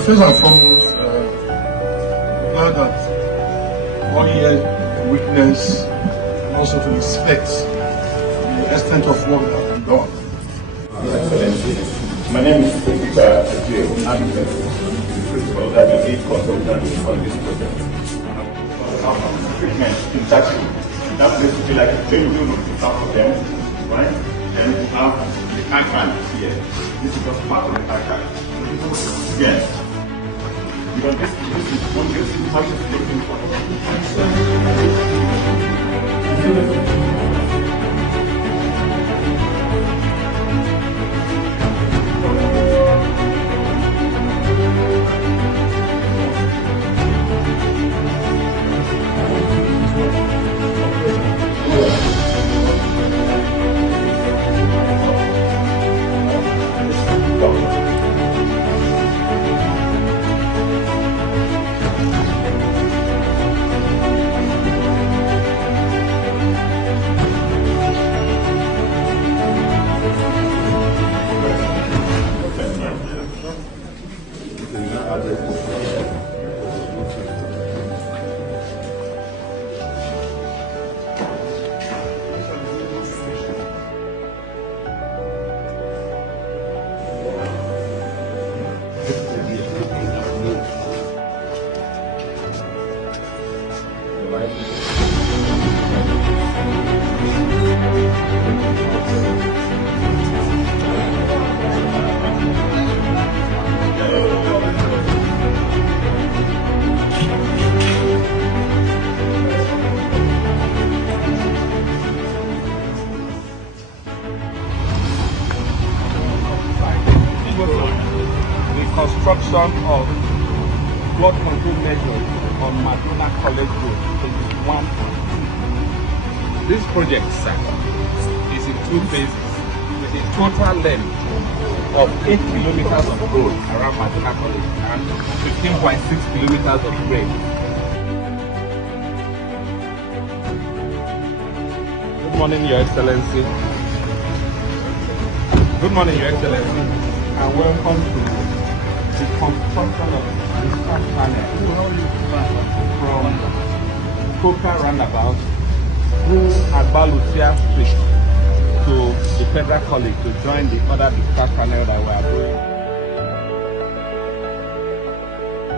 First and foremost, we heard that one year to witness and also to respect the extent of work that has been done. Excellency, my name is Koka. I'm the principal lead consultant on this project. Treatment in Turkey. That place will be like a train wheel of for them, right? And we have the tank here. This is just part of the tank. Yes. Because this is what this is how it's looking for. The construction of flood control measures on Madonna College Road, phase 1 and 2. This project, sir, is in 2 phases with a total length of 8 kilometers of road around Madonna College and 15.6 kilometers of grade. Good morning, Your Excellency. Good morning, Your Excellency, and welcome to the construction of the start panel from Koka roundabout through Agbalusia Street to the Federal College to join the other dispatch panel that we are doing.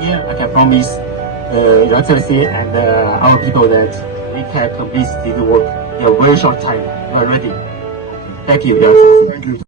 Here I can promise Your Excellency and our people that we can complete the work in a very short time. We are ready. Thank you, Your Excellency. Thank you.